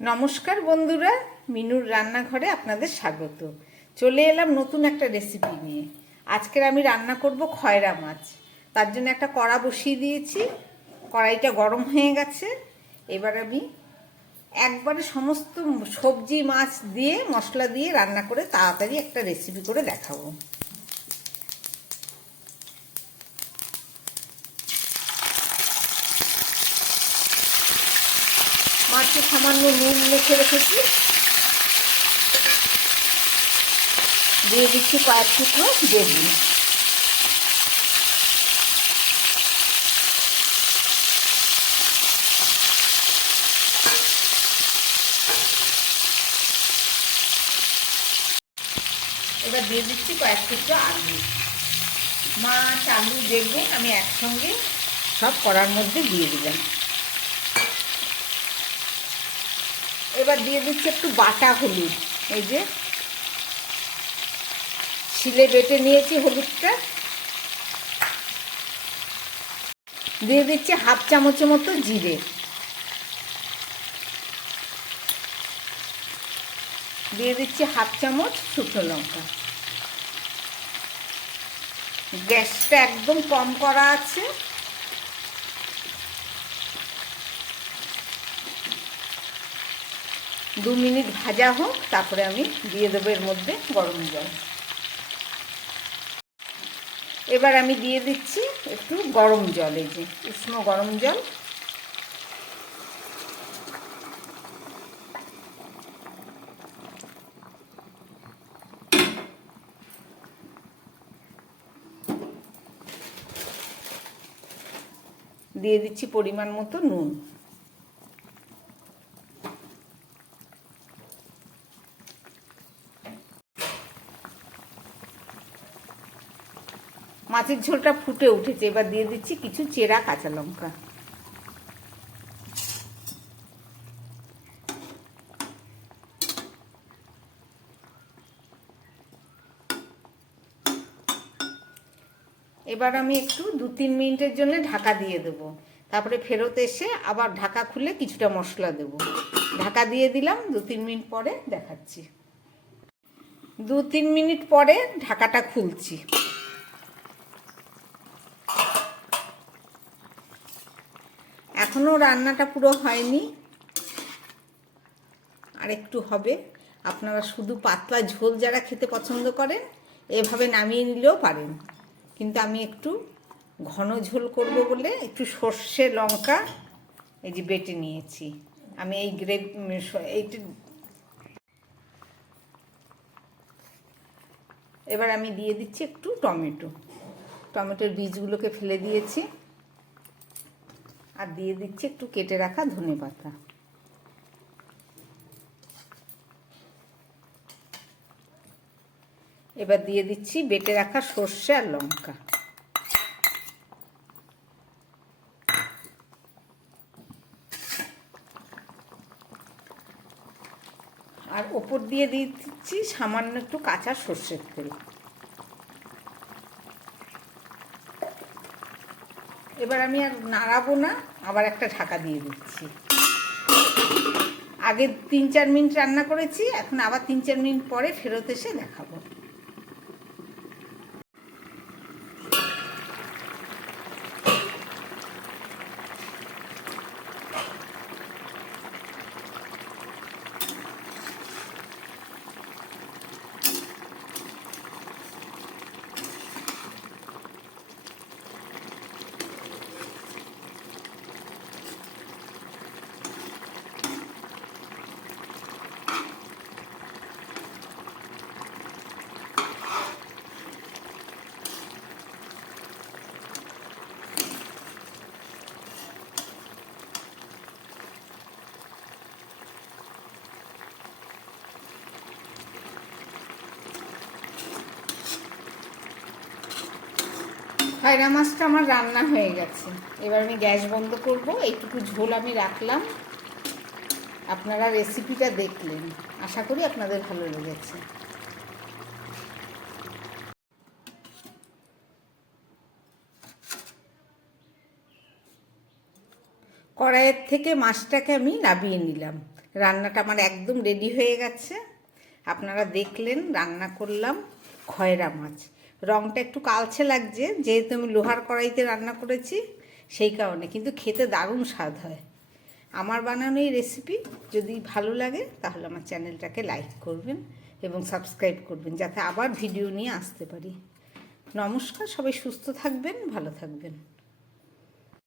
নমস্কার বন্ধুরা, মিনুর রান্নাঘরে আপনাদের স্বাগত। চলে এলাম নতুন একটা রেসিপি নিয়ে। আজকের আমি রান্না করব খয়রা মাছ। তার জন্য একটা কড়া বসিয়ে দিয়েছি, কড়াইটা গরম হয়ে গেছে। এবার আমি একবারে সমস্ত সবজি মাছ দিয়ে মশলা দিয়ে রান্না করে তাড়াতাড়ি একটা রেসিপি করে দেখাবো। মাছে সামান্য নুন মেখে রেখেছি, দিয়ে দিচ্ছি কয়েক টুকরো বেগুন। এবার দিয়ে দিচ্ছি কয়েক টুকরো আলু। মাছ, আলু, বেগুন আমি একসঙ্গে সব কড়ার মধ্যে দিয়ে দিলাম। এবার দিয়ে দিচ্ছি একটু বাটা হলুদ। এই যে শিলে বেটে নিয়েছি হলুদটা। দিয়ে দিচ্ছি হাফ চামচের মতো জিরে। দিয়ে দিচ্ছি হাফ চামচ শুকনো লঙ্কা। গ্যাসটা একদম কম করা আছে। দু মিনিট ভাজা হোক, তারপরে আমি দিয়ে দেবো এর মধ্যে গরম জল। এবার আমি দিয়ে দিচ্ছি একটু গরম জল, এই যে উষ্ণ গরম জল। দিয়ে দিচ্ছি পরিমাণ মতো নুন। মাছের ঝোলটা ফুটে উঠেছে, এবার দিয়ে দিচ্ছি কিছু চেরা কাঁচা লঙ্কা। এবার আমি একটু 2-3 মিনিটের জন্য ঢাকা দিয়ে দেবো। তারপরে ফেরত এসে আবার ঢাকা খুলে কিছুটা মশলা দেবো। ঢাকা দিয়ে দিলাম, 2-3 মিনিট পরে দেখাচ্ছি। 2-3 মিনিট পরে ঢাকাটা খুলছি। এখনও রান্নাটা পুরো হয়নি, আর একটু হবে। আপনারা শুধু পাতলা ঝোল যারা খেতে পছন্দ করেন এভাবে নামিয়ে নিলেও পারেন, কিন্তু আমি একটু ঘন ঝোল করব বলে একটু সর্ষে লঙ্কা এই যে বেটে নিয়েছি। আমি এই এইটা এবার আমি দিয়ে দিচ্ছি একটু টমেটোর বীজগুলোকে ফেলে দিয়েছি, আর দিয়ে দিচ্ছি একটু কেটে রাখা ধনেপাতা। এবার দিয়ে দিচ্ছি বেটে রাখা সর্ষে আর লঙ্কা। আর ওপর দিয়ে দিচ্ছি সামান্য একটু কাঁচা সর্ষের তেল। এবার আমি আর নাড়াবো না, আবার একটা ঢাকা দিয়ে দিচ্ছি। আগে 3-4 মিনিট রান্না করেছি, এখন আবার 3-4 মিনিট পরে ফেরত এসে দেখাবো। খয়রা মাছটা আমার রান্না হয়ে গেছে। এবার আমি গ্যাস বন্ধ করব। এইটুকু ঝোল আমি রাখলাম। আপনারা রেসিপিটা দেখলেন, আশা করি আপনাদের ভালো লেগেছে। কড়াইয়ের থেকে মাছটাকে আমি নামিয়ে নিলাম। রান্নাটা আমার একদম রেডি হয়ে গেছে। আপনারা দেখলেন রান্না করলাম খয়রা মাছ। রঙটা একটু কালচে লাগছে, যেহেতু আমি লোহার কড়াইতে রান্না করেছি সেই কারণে, কিন্তু খেতে দারুণ স্বাদ হয়। আমার বানানো এই রেসিপি যদি ভালো লাগে তাহলে আমার চ্যানেলটাকে লাইক করবেন এবং সাবস্ক্রাইব করবেন, যাতে আবার ভিডিও নিয়ে আসতে পারি। নমস্কার, সবাই সুস্থ থাকবেন, ভালো থাকবেন।